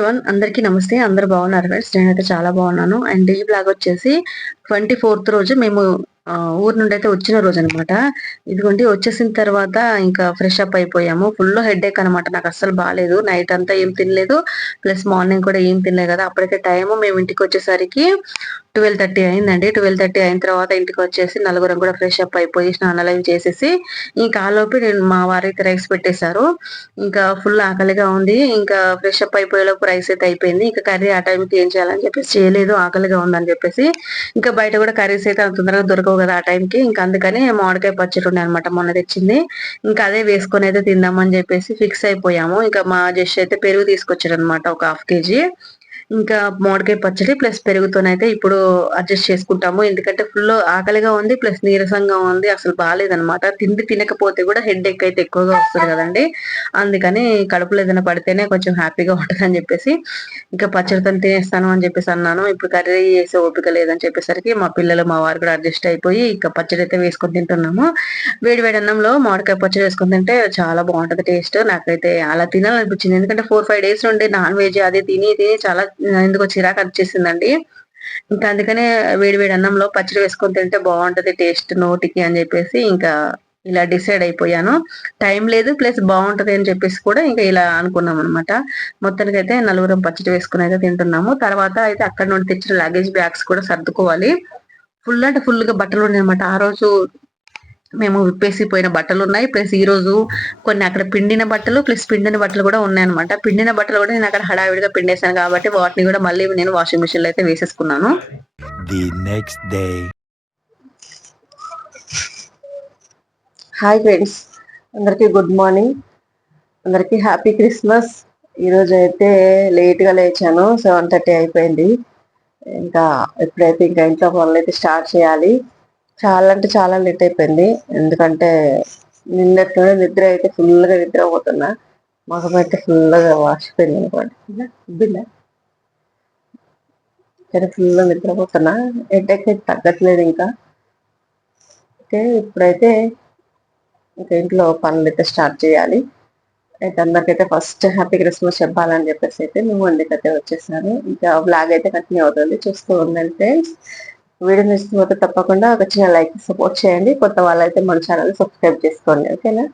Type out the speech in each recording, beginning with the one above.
One అందరికీ నమస్తే. అందరు బాగున్నారు? ఫ్రెండ్స్ నేనైతే చాలా బాగున్నాను. అండ్ ఈ బ్లాగ్ వచ్చేసి ట్వంటీ ఫోర్త్ రోజు మేము ఊరు నుండి అయితే వచ్చిన రోజు అనమాట ఇదిగోండి వచ్చేసిన తర్వాత ఇంకా ఫ్రెష్ అప్ అయిపోయాము. ఫుల్ హెడ్ ఏక్ అనమాట. నాకు అస్సలు బాగాలేదు నైట్ అంతా ఏం తినలేదు. ప్లస్ మార్నింగ్ కూడా ఏం తినలేదు కదా. అప్పటికే టైము మేము ఇంటికి వచ్చేసరికి ట్వెల్వ్ థర్టీ అయిందండి. ట్వెల్వ్ థర్టీ అయిన తర్వాత ఇంటికి వచ్చేసి నలుగురం కూడా ఫ్రెష్ అప్ అయిపోయి స్నానాలు అవి చేసేసి ఇంకా ఆలోపి నేను మా వారైతే రైస్ పెట్టేశారు. ఇంకా ఫుల్ ఆకలిగా ఉంది. ఇంకా ఫ్రెష్ అప్ అయిపోయేలోపు రైస్ అయితే అయిపోయింది. ఇంకా కర్రీ ఆ టైంకి ఏం చేయాలని చెప్పేసి చేయలేదు. ఆకలిగా ఉందని చెప్పేసి ఇంకా బయట కూడా కర్రీస్ అయితే అంత తొందరగా దొరకవు కదా ఆ టైంకి. ఇంకా అందుకని మామిడికాయ పచ్చడి ఉండే అనమాట మొన్న తెచ్చింది. ఇంకా అదే వేసుకొని అయితే తిందామని చెప్పేసి ఫిక్స్ అయిపోయాము. ఇంకా మా జస్ట్ అయితే పెరుగు తీసుకొచ్చారు అనమాట ఒక హాఫ్ కేజీ. ఇంకా మామిడికాయ పచ్చడి ప్లస్ పెరుగుతోనైతే ఇప్పుడు అడ్జస్ట్ చేసుకుంటాము. ఎందుకంటే ఫుల్ ఆకలిగా ఉంది ప్లస్ నీరసంగా ఉంది అసలు బాగాలేదనమాట తిండి తినకపోతే కూడా హెడ్ ఎక్ అయితే ఎక్కువగా వస్తుంది కదండి. అందుకని కడుపులో ఏదైనా పడితేనే కొంచెం హ్యాపీగా ఉంటుంది అని చెప్పేసి ఇంకా పచ్చడితో తినేస్తాను అని చెప్పేసి అన్నాను. ఇప్పుడు కర్రీ చేసే ఓపిక లేదని చెప్పేసరికి మా పిల్లలు మా వారు కూడా అడ్జస్ట్ అయిపోయి ఇంకా పచ్చడి అయితే వేసుకొని తింటున్నాము. వేడి వేడి అన్నంలో మామిడికాయ పచ్చడి వేసుకొని తింటే చాలా బాగుంటుంది టేస్ట్. నాకైతే అలా తినాలనిపించింది. ఎందుకంటే ఫోర్ ఫైవ్ డేస్ నుండి నాన్ వెజ్ అది తిని తిని చాలా ఎందుకో చిరాకు వచ్చేసిందండి ఇంకా అందుకనే వేడి వేడి అన్నంలో పచ్చడి వేసుకొని తింటే బాగుంటది టేస్ట్ నోటికి అని చెప్పేసి ఇంకా ఇలా డిసైడ్ అయిపోయాను. టైం లేదు ప్లస్ బాగుంటది అని చెప్పేసి కూడా ఇంకా ఇలా అనుకున్నాం అనమాట మొత్తానికి అయితే నలుగురం పచ్చడి వేసుకుని అయితే తింటున్నాము. తర్వాత అయితే అక్కడ నుండి తెచ్చిన లగేజ్ బ్యాగ్స్ కూడా సర్దుకోవాలి. ఫుల్ అంటే ఫుల్గా బట్టలు ఉన్నాయి అనమాట ఆ రోజు మేము విప్పేసి పోయిన బట్టలు ఉన్నాయి. ప్లస్ ఈ రోజు కొన్ని అక్కడ పిండిన బట్టలు ప్లస్ పిండిన బట్టలు కూడా ఉన్నాయన్నమాట. పిండిన బట్టలు కూడా నేను అక్కడ హడావిడిగా పిండేశాను కాబట్టి వాటిని కూడా మళ్ళీ నేను వాషింగ్ మిషన్లో అయితే వేసేసుకున్నాను. హాయ్ ఫ్రెండ్స్ అందరికీ గుడ్ మార్నింగ్ అందరికీ హ్యాపీ క్రిస్మస్ ఈరోజు అయితే లేట్గా లేచాను. సెవెన్ థర్టీ అయిపోయింది. ఇంకా ఎప్పుడైతే ఇంకా ఇంట్లో పనులు అయితే స్టార్ట్ చేయాలి. చాలా అంటే చాలా లేట్ అయిపోయింది. ఎందుకంటే నిన్నటి నిద్ర అయితే ఫుల్గా నిద్ర పోతున్నా మొహం అయితే ఫుల్గా వాసిపోయింది అనుకోండి. ఇద్దిందా కానీ ఫుల్గా నిద్రపోతున్నా. హెడ్ అయితే తగ్గట్లేదు ఇంకా. అయితే ఇప్పుడైతే ఇంకా ఇంట్లో పనులు అయితే స్టార్ట్ చేయాలి. అయితే అందరికైతే ఫస్ట్ హ్యాపీ క్రిస్మస్ చెప్పాలని చెప్పేసి అయితే మేము అందుకైతే వచ్చేసాను. ఇంకా బ్లాగ్ అయితే కంటిన్యూ అవుతుంది. చూస్తూ ఉండండి ఫ్రెండ్స్ వీడియో నచ్చిపోతే తప్పకుండా ఒక చిన్న లైక్ సపోర్ట్ చేయండి. కొత్త వాళ్ళైతే మన ఛానల్ సబ్స్క్రైబ్ చేసుకోండి. ఓకేనా?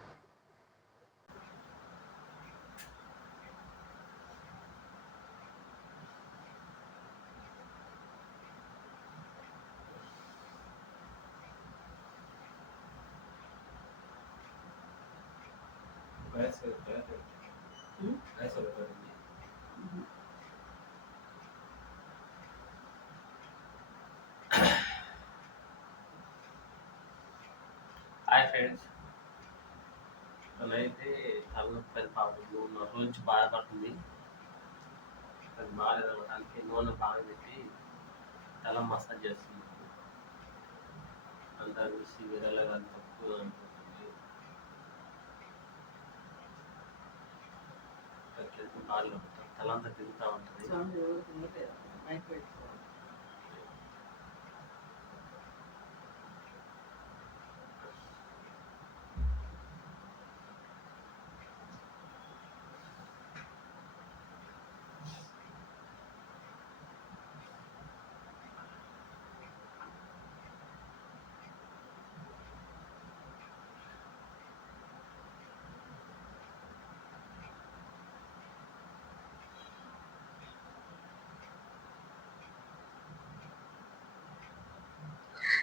ఫ్రెండ్స్ అయితే తలనొప్పి పాపం మూడున్నర నుంచి బాధపడుతుంది. అది బాగాలేదన్నమాట అందుకే నూనె బాగా పెట్టి తల మసాజ్ చేస్తుంది. అంతా చూసి విరలగా అంత తక్కువ అనిపిస్తుంది బాగా తిరుగుతూ ఉంటుంది.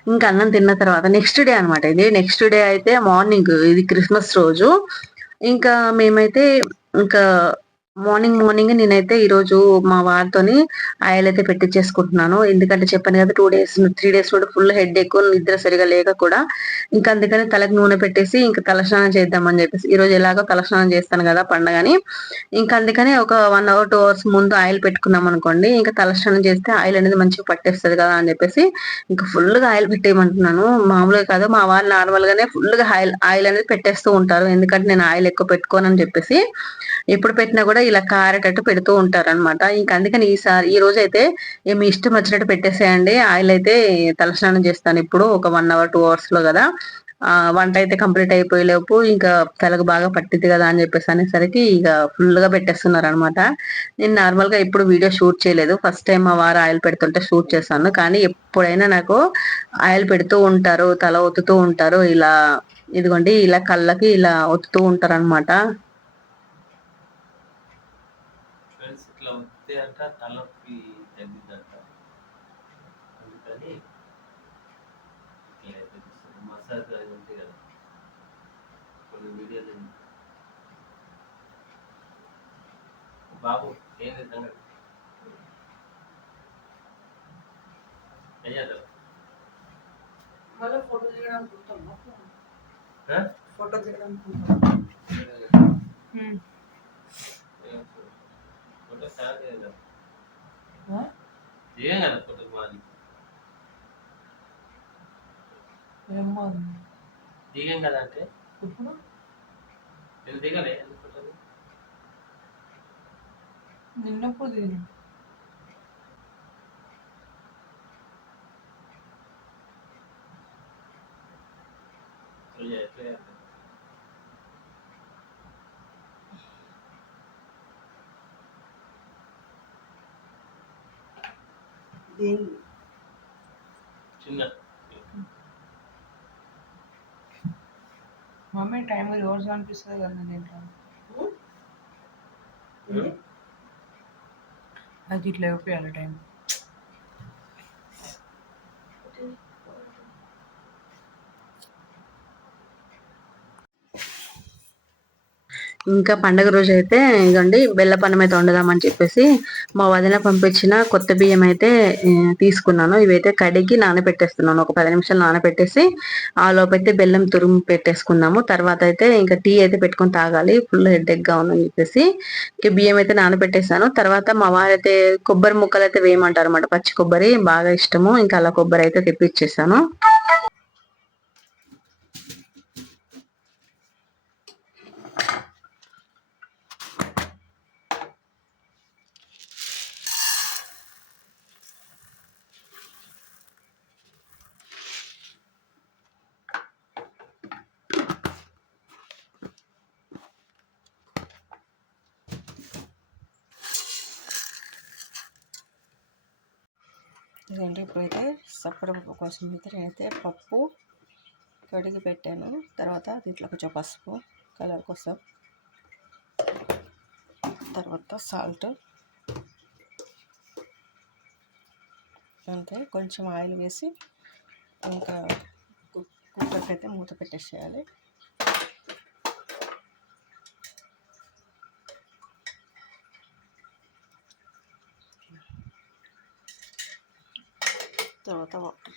ఇంకా అన్నం తిన్న తర్వాత నెక్స్ట్ డే అనమాట ఇది. నెక్స్ట్ డే అయితే మార్నింగ్ ఇది క్రిస్మస్ రోజు. ఇంకా మేమైతే ఇంకా మార్నింగ్ మార్నింగ్ నేనైతే ఈ రోజు మా వారితోని ఆయిల్ అయితే పెట్టించేసుకుంటున్నాను ఎందుకంటే చెప్పాను కదా టూ డేస్ త్రీ డేస్ కూడా ఫుల్ హెడ్ ఎక్కువ నిద్ర సరిగా లేక కూడా ఇంకా అందుకని తలకు నూనె పెట్టేసి ఇంకా తలస్నానం చేద్దామని చెప్పేసి. ఈ రోజు ఎలాగో తలస్నానం చేస్తాను కదా పండగని. ఇంకా అందుకని ఒక వన్ అవర్ టూ అవర్స్ ముందు ఆయిల్ పెట్టుకున్నాం అనుకోండి ఇంకా తలస్నానం చేస్తే ఆయిల్ అనేది మంచిగా పట్టేస్తుంది కదా అని చెప్పేసి ఇంకా ఫుల్గా ఆయిల్ పెట్టేయమంటున్నాను. మామూలుగా కాదు మా వారు నార్మల్ గానే ఫుల్గా ఆయిల్ ఆయిల్ అనేది పెట్టేస్తూ ఉంటారు. ఎందుకంటే నేను ఆయిల్ ఎక్కువ పెట్టుకోనని చెప్పేసి ఎప్పుడు పెట్టినా కూడా ఇలా కారేటట్టు పెడుతూ ఉంటారు అనమాట ఇంకా అందుకని ఈసారి ఈ రోజు అయితే మీ ఇష్టం వచ్చినట్టు పెట్టేసేయండి. ఆయిల్ అయితే తలస్నానం చేస్తాను ఇప్పుడు ఒక వన్ అవర్ టూ అవర్స్లో కదా వంట అయితే కంప్లీట్ అయిపోయేలోపు ఇంకా తలకు బాగా పట్టింది కదా అని చెప్పేసి అనేసరికి ఇక ఫుల్గా పెట్టేస్తున్నారు అనమాట నేను నార్మల్గా ఇప్పుడు వీడియో షూట్ చేయలేదు. ఫస్ట్ టైం మా వారు ఆయిల్ పెడుతుంటే షూట్ చేశాను. కానీ ఎప్పుడైనా నాకు ఆయిల్ పెడుతూ ఉంటారు తల ఒత్తుతూ ఉంటారు ఇలా ఇదిగోండి ఇలా కళ్ళకి ఇలా ఒత్తుతూ ఉంటారు అనమాట ఫ్రెండ్స్ వస్తే అంట తలనొప్పి తగ్గిద్దంట అందుకని ఇట్లా. మసాజ్ అది ఉంటాయి కదా. కొన్ని వీడియోలు బాబు ఏం విధంగా? అయ్యా మళ్ళీ ఫోటో దిగడానికి? ఫోటో దిగడానికి ఫోటో స్టార్ట్ చేయలేదు ఆ? ఏం కదా మాది ఏమో దిగాం కదా అంటే ఇప్పుడు నేను దిగలే ఫోటోలు నిన్నప్పుడు దిగిన ఎట్లా దేని చిన్న. మమ్మీ టైం రోజు అనిపిస్తుంది కదా దీంట్లో అది ఇట్లా అయిపోయాలి టైం. ఇంకా పండగ రోజు అయితే ఇదండి బెల్లపన్నం అయితే వండుదామని చెప్పేసి మా వదిన పంపించిన కొత్త బియ్యం అయితే తీసుకున్నాను. ఇవైతే కడిగి నానబెట్టేస్తున్నాను. ఒక పది నిమిషాలు నానబెట్టేసి ఆ లోపైతే బెల్లం తురుము పెట్టేసుకుందాము తర్వాత అయితే ఇంకా టీ అయితే పెట్టుకొని తాగాలి. ఫుల్ హెడ్ ఉందని చెప్పేసి ఇంకా బియ్యం అయితే నానబెట్టేసాను. తర్వాత మా వారైతే కొబ్బరి ముక్కలు అయితే వేయమంటారు అనమాట పచ్చి కొబ్బరి బాగా ఇష్టము. ఇంకా అలా కొబ్బరి అయితే తెప్పించేసాను. ఇదంటే ఇప్పుడైతే సప్పడపప్పు కోసం అయితే నేనైతే పప్పు కడిగి పెట్టాను. తర్వాత దీంట్లో కొంచెం పసుపు కలర్ కోసం తర్వాత సాల్ట్ అంతే. కొంచెం ఆయిల్ వేసి ఇంకా కు- కుక్కర్కి అయితే మూత పెట్టేసేయాలి. తర్వాత వాటర్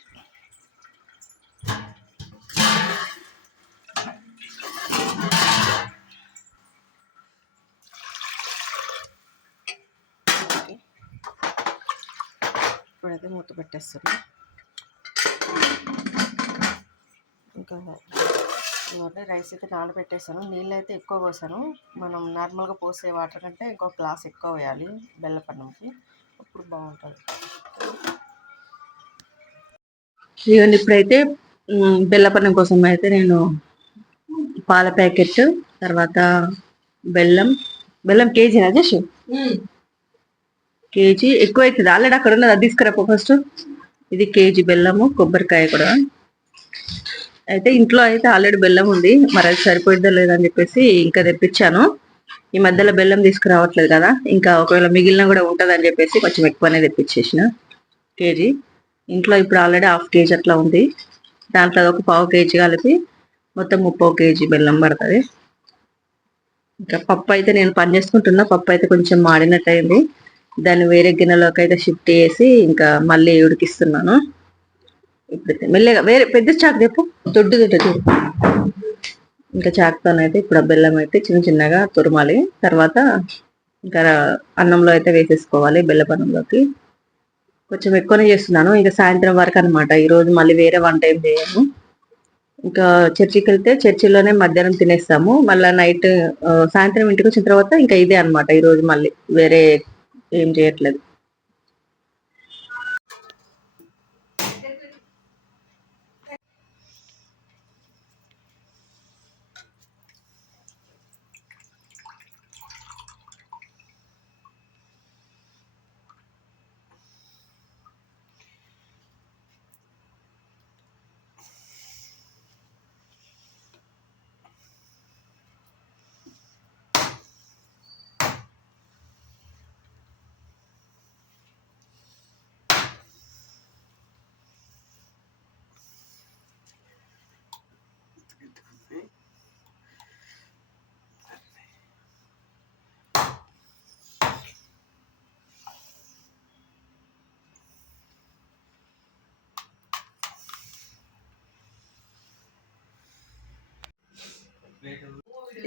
ఇప్పుడైతే మూత పెట్టేస్తున్నా. ఇంకా ఇవన్నీ రైస్ అయితే నానబెట్టేసాను. నీళ్ళు అయితే ఎక్కువ పోసాను. మనం నార్మల్గా పోసే వాటర్ కంటే ఇంకో గ్లాస్ ఎక్కువ వేయాలి బెల్లపన్నంకి. అప్పుడు బాగుంటుంది. ఇదిగోండి ఇప్పుడైతే బెల్లపన్నం కోసం అయితే నేను పాల ప్యాకెట్ తర్వాత బెల్లం బెల్లం కేజీ రాజేష్ కేజీ ఎక్కువ అవుతుంది ఆల్రెడీ అక్కడ ఉన్నది అది తీసుకురా ఫస్ట్. ఇది కేజీ బెల్లము కొబ్బరికాయ కూడా. అయితే ఇంట్లో అయితే ఆల్రెడీ బెల్లం ఉంది. మరి అది సరిపోయిద్దో లేదని చెప్పేసి ఇంకా తెప్పించాను. ఈ మధ్యలో బెల్లం తీసుకురావట్లేదు కదా. ఇంకా ఒకవేళ మిగిలిన కూడా ఉంటుందని చెప్పేసి కొంచెం ఎక్కువనే తెప్పించేసిన. కేజీ. ఇంట్లో ఇప్పుడు ఆల్రెడీ హాఫ్ కేజీ అట్లా ఉంది. దాంట్లో ఒక పావు కేజీ కలిపి మొత్తం ముప్పై కేజీ బెల్లం పడుతుంది. ఇంకా పప్పు అయితే నేను పని చేసుకుంటున్నా. పప్పు అయితే కొంచెం మాడినట్టు అయింది దాన్ని వేరే గిన్నెలోకి అయితే షిఫ్ట్ చేసి ఇంకా మళ్ళీ ఉడికిస్తున్నాను. ఇప్పుడైతే మెల్లగా వేరే పెద్ద చాకు చెప్పు దొడ్డు దొడ్డు ఇంకా చాకుతోనైతే ఇప్పుడు ఆ బెల్లం అయితే చిన్న చిన్నగా తురమాలి. తర్వాత ఇంకా అన్నంలో అయితే వేసేసుకోవాలి బెల్లపన్నంలోకి. కొంచెం ఎక్కువనే చేస్తున్నాను. ఇంకా సాయంత్రం వరకు అనమాట ఈ రోజు మళ్ళీ వేరే వంట ఏం చేయము ఇంకా చర్చికి వెళ్తే చర్చిలోనే మధ్యాహ్నం తినేస్తాము. మళ్ళీ నైట్ సాయంత్రం ఇంటికి వచ్చిన తర్వాత ఇంకా ఇదే అనమాట ఈ రోజు మళ్ళీ వేరే ఏం చేయట్లేదు.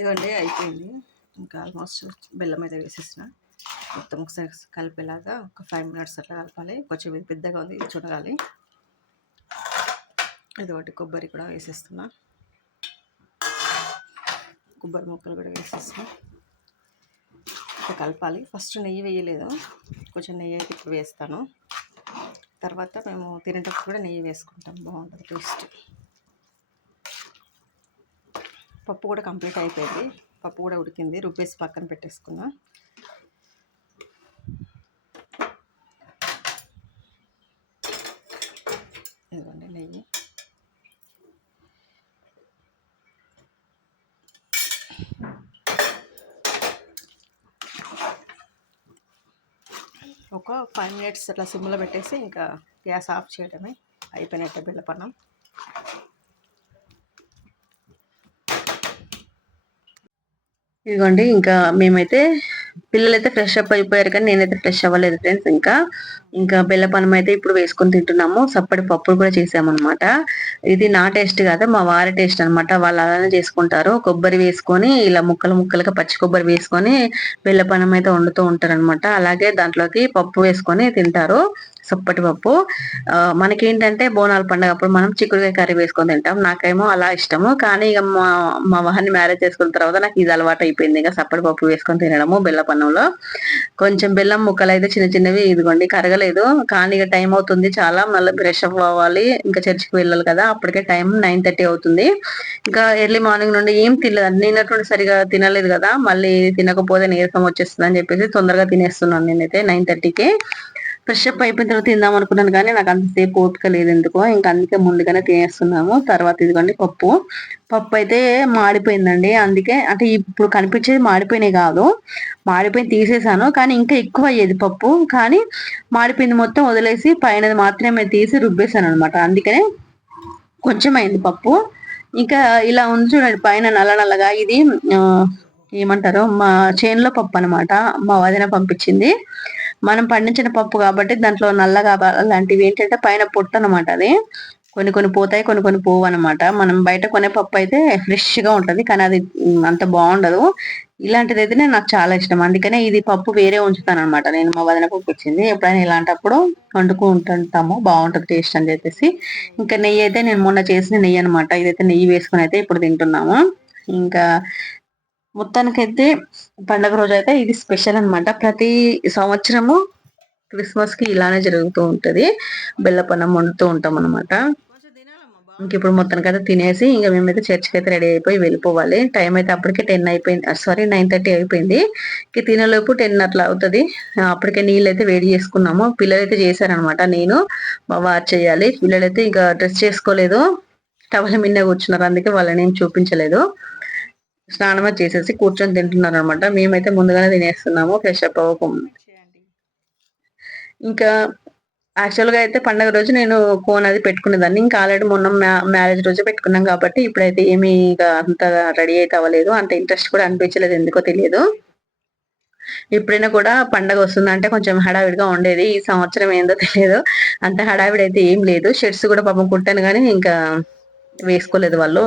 ఇదండి అయిపోయింది. ఇంకా ఆల్మోస్ట్ బెల్లం అయితే వేసేసిన. మొత్తం ఒకసారి కలిపేలాగా ఒక ఫైవ్ మినిట్స్ అట్లా కలపాలి. కొంచెం ఇది పెద్దగా ఉంది ఇది చూడాలి ఒకటి కొబ్బరి కూడా వేసేస్తున్నా. కొబ్బరి ముక్కలు కూడా వేసేస్తున్నా కలపాలి. ఫస్ట్ నెయ్యి వేయలేదు. కొంచెం నెయ్యి అయితే ఇప్పుడు వేస్తాను. తర్వాత మేము తినేటప్పుడు కూడా నెయ్యి వేసుకుంటాం. బాగుంటుంది టేస్ట్. పప్పు కూడా కంప్లీట్ అయిపోయింది. పప్పు కూడా ఉడికింది. రుబ్బేసి పక్కన పెట్టేసుకున్నా. ఇదిగోండి నెయ్యి. ఒక ఫైవ్ మినిట్స్ అట్లా సిమ్లో పెట్టేసి ఇంకా గ్యాస్ ఆఫ్ చేయడమే. అయిపోయినట్టే బెల్లపన్నం ఇదిగోండి ఇంకా మేమైతే పిల్లలైతే ఫ్రెష్ అప్ అయిపోయారు కానీ నేనైతే ఫ్రెష్ అవ్వలేదు ఫ్రెండ్స్ ఇంకా ఇంకా బెల్లపనం అయితే ఇప్పుడు వేసుకొని తింటున్నాము. సప్పటి పప్పులు కూడా చేసామన్నమాట. ఇది నా టేస్ట్ కాదు మా వారి టేస్ట్ అన్నమాట. వాళ్ళు అలానే చేసుకుంటారు. కొబ్బరి వేసుకొని ఇలా ముక్కలు ముక్కలుగా పచ్చి కొబ్బరి వేసుకొని బెల్లపనం అయితే వండుతూ ఉంటారు అలాగే దాంట్లోకి పప్పు వేసుకొని తింటారు. సొప్పటి పప్పు. మనకేంటంటే బోనాల పండుగ అప్పుడు మనం చిక్కుడుకాయ కర్రీ వేసుకొని తింటాం. నాకేమో అలా ఇష్టము. కానీ ఇక మా మా వాహన్ని మ్యారేజ్ చేసుకున్న తర్వాత నాకు ఇది అలవాటు అయిపోయింది. ఇక సప్పటి పప్పు వేసుకొని తినడము బెల్లపన్నంలో కొంచెం బెల్లం ముక్కలు అయితే చిన్న చిన్నవి ఇదిగోండి కరగలేదు. కానీ ఇక టైం అవుతుంది చాలా. మళ్ళీ బ్రష్ అప్ అవ్వాలి. ఇంకా చర్చికి వెళ్ళాలి కదా. అప్పటికే టైం నైన్ థర్టీ అవుతుంది. ఇంకా ఎర్లీ మార్నింగ్ నుండి ఏం తినలేదు. నిన్నటువంటి సరిగా తినలేదు కదా. మళ్ళీ తినకపోతే నీరసం వచ్చేస్తుంది అని చెప్పేసి తొందరగా తినేస్తున్నాను నేనైతే నైన్ థర్టీకి. ఫ్రెష్ అప్ అయిపోయిన తర్వాత తిందాం అనుకున్నాను కానీ నాకు అంతసేపు ఓపిక లేదు ఎందుకో. ఇంకా అందుకే ముందుగానే తినేస్తున్నాము. తర్వాత ఇదిగోండి పప్పు. పప్పు అయితే మాడిపోయిందండి. అందుకే అంటే ఇప్పుడు కనిపించేది మాడిపోయినాయి కాదు. మాడిపోయి తీసేసాను. కానీ ఇంకా ఎక్కువ అయ్యేది పప్పు. కానీ మాడిపోయింది మొత్తం వదిలేసి పైనది మాత్రమే తీసి రుబ్బేశాను అనమాట అందుకనే కొంచెం అయింది పప్పు. ఇంకా ఇలా ఉంది చూడండి పైన నల్ల నల్లగా ఇది ఏమంటారు? మా చేనులో పప్పు అనమాట మా వదిన పంపించింది. మనం పండించిన పప్పు కాబట్టి దాంట్లో నల్లగా అలాంటివి ఏంటంటే పైన పొట్టు అనమాట అది. కొన్ని కొన్ని పోతాయి కొన్ని కొన్ని పోవు అనమాట మనం బయట కొనే పప్పు అయితే ఫ్రెష్గా ఉంటుంది కానీ అది అంత బాగుండదు. ఇలాంటిది అయితే నాకు చాలా ఇష్టం. అందుకనే ఇది పప్పు వేరే ఉంచుతాను అనమాట నేను మా వదిన పప్పు ఇచ్చింది. ఎప్పుడైనా ఇలాంటప్పుడు వండుకుంటుంటాము బాగుంటుంది టేస్ట్ అని చెప్పేసి. ఇంకా నెయ్యి అయితే నేను మొన్న చేసిన నెయ్యి అనమాట ఇదైతే నెయ్యి వేసుకుని అయితే ఇప్పుడు తింటున్నాము. ఇంకా మొత్తానికైతే పండగ రోజు అయితే ఇది స్పెషల్ అనమాట ప్రతి సంవత్సరము క్రిస్మస్కి ఇలానే జరుగుతూ ఉంటది. బెల్లపన్నం వండుతూ ఉంటాం అనమాట ఇంక ఇప్పుడు మొత్తానికైతే తినేసి ఇంకా మేమైతే చర్చికి అయితే రెడీ అయిపోయి వెళ్ళిపోవాలి. టైం అయితే అప్పటికే టెన్ అయిపోయింది. సారీ నైన్ థర్టీ అయిపోయింది. ఇంక తినేలోపు టెన్ అట్లా అవుతుంది. అప్పటికే నీళ్ళు అయితే వేడి చేసుకున్నాము. పిల్లలు అయితే చేశారనమాట నేను మా వారు చేయాలి. పిల్లలైతే ఇంకా డ్రెస్ చేసుకోలేదు. టవల్ మిన్న కూర్చున్నారు. అందుకే వాళ్ళని ఏం చూపించలేదు. స్నానం చేసేసి కూర్చొని తింటున్నారు అనమాట మేమైతే ముందుగానే తినేస్తున్నాము ఫ్రెష్ అప్ అవ్వకుండా ఇంకా యాక్చువల్గా అయితే పండగ రోజు నేను కోన్ అది పెట్టుకునేదాన్ని. ఇంకా ఆల్రెడీ మొన్న మ్యారేజ్ రోజు పెట్టుకున్నాం కాబట్టి ఇప్పుడైతే ఏమీ ఇక అంత రెడీ అయితే అవ్వలేదు. అంత ఇంట్రెస్ట్ కూడా అనిపించలేదు ఎందుకో తెలియదు. ఎప్పుడైనా కూడా పండగ వస్తుందంటే కొంచెం హడావిడిగా ఉండేది. ఈ సంవత్సరం ఏందో తెలియదు. అంత హడావిడి అయితే ఏం లేదు. షర్ట్స్ కూడా పాపం కుట్టాను కానీ ఇంకా వేసుకోలేదు వాళ్ళు.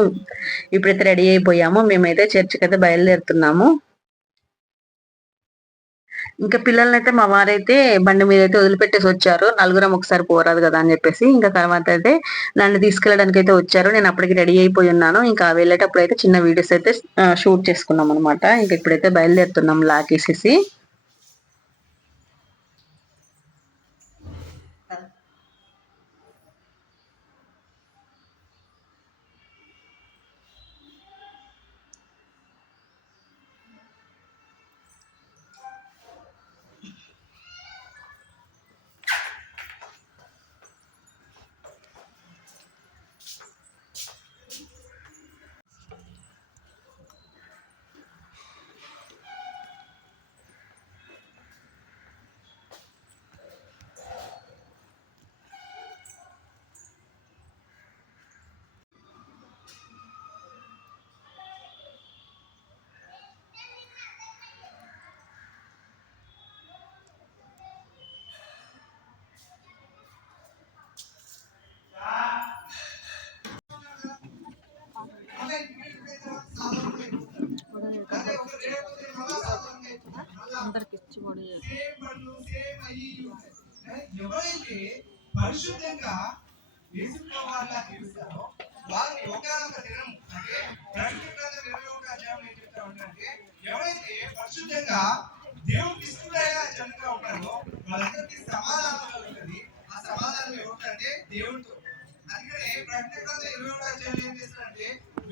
ఇప్పుడైతే రెడీ అయిపోయాము. మేమైతే చర్చికి అయితే బయలుదేరుతున్నాము. ఇంకా పిల్లల్ని అయితే మా వారైతే బండి మీద అయితే వదిలిపెట్టేసి వచ్చారు. నలుగురం ఒకసారి పోరాదు కదా అని చెప్పేసి. ఇంకా తర్వాత అయితే నన్ను తీసుకెళ్ళడానికి అయితే వచ్చారు. నేను అప్పటికి రెడీ అయిపోయి ఉన్నాను. ఇంకా వెళ్ళేటప్పుడు అయితే చిన్న వీడియోస్ అయితే షూట్ చేసుకున్నాం అనమాట ఇంకా ఇప్పుడైతే బయలుదేరుతున్నాం లాకేసేసి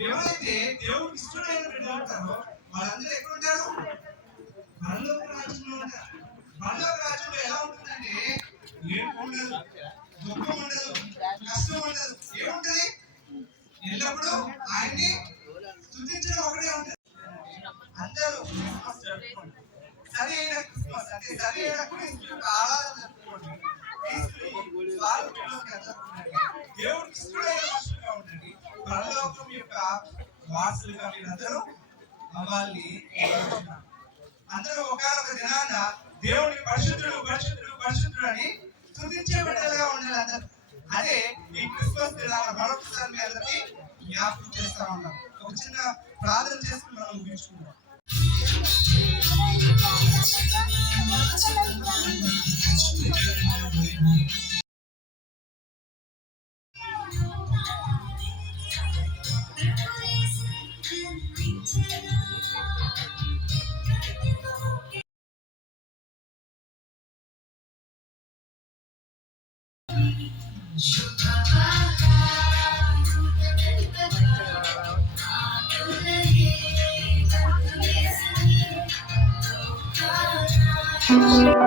ఎవరైతే దేవుడికి ఇష్టమైన బిడ్డలు ఉంటారో వాళ్ళందరూ ఎక్కడ ఉంటారు? పరలోక రాజ్యంలో ఉంటారు. పరలోక రాజ్యంలో ఎలా ఉంటుందంటే ఏడుపు ఉండదు. దుఃఖం ఉండదు. కష్టం ఉండదు. ఏముంటది? ఎల్లప్పుడూ ఆయన్ని స్థుతించడం ఒకటే ఉంటుంది. అందరూ క్రిస్మస్ జరుపుకోండి సరి అయిన సరి అయిన వారసులుగా మీరందరూ అవ్వాలని అందరూ ఒకనొక దినాన దేవుని పరిశుద్ధుడు పరిశుద్ధుడు పరిశుద్ధుడు అని స్థుతించే బిడ్డలుగా ఉండాలి అందరూ. అదే ఈ క్రిస్మస్ దినాన మరొకసారి మీ అందరికీ జ్ఞాపకం చేస్తా ఉన్నాం ఒక చిన్న ప్రార్థన చేసుకుని మనం ముగించుకుందాం. అట్లా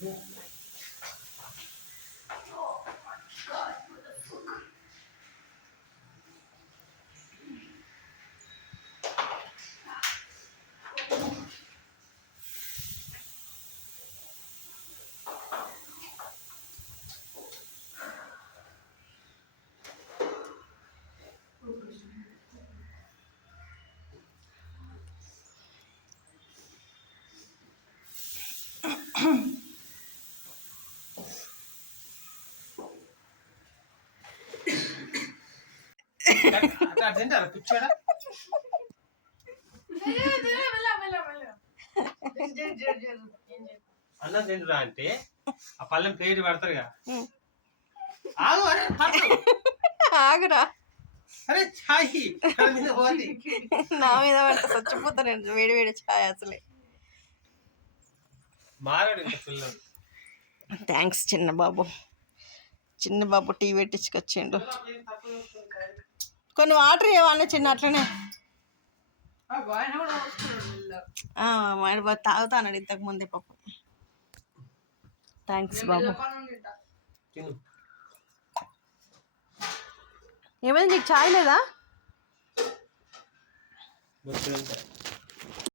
తింటారా అన్నం తింటురా అంటే ఆ పళ్ళెం ప్లేట్ పెడతారుగా ఆగు అరే. ఆగురా. అరే ఛాయి. నా మీద పడితే చచ్చిపోతా నేను వేడి వేడి ఛాయ్ అసలే. మారాడు థ్యాంక్స్ చిన్న బాబు చిన్న బాబు టీ పెట్టించుకొచ్చిండు. కొన్ని వాటర్ ఇవ్వాలి చిన్న అట్లనే. ఆయన తాగుతాడు ఇంతకు ముందే పాపం థ్యాంక్స్ బాబు. ఏమైంది నీకు ఛాయ్ లేదా.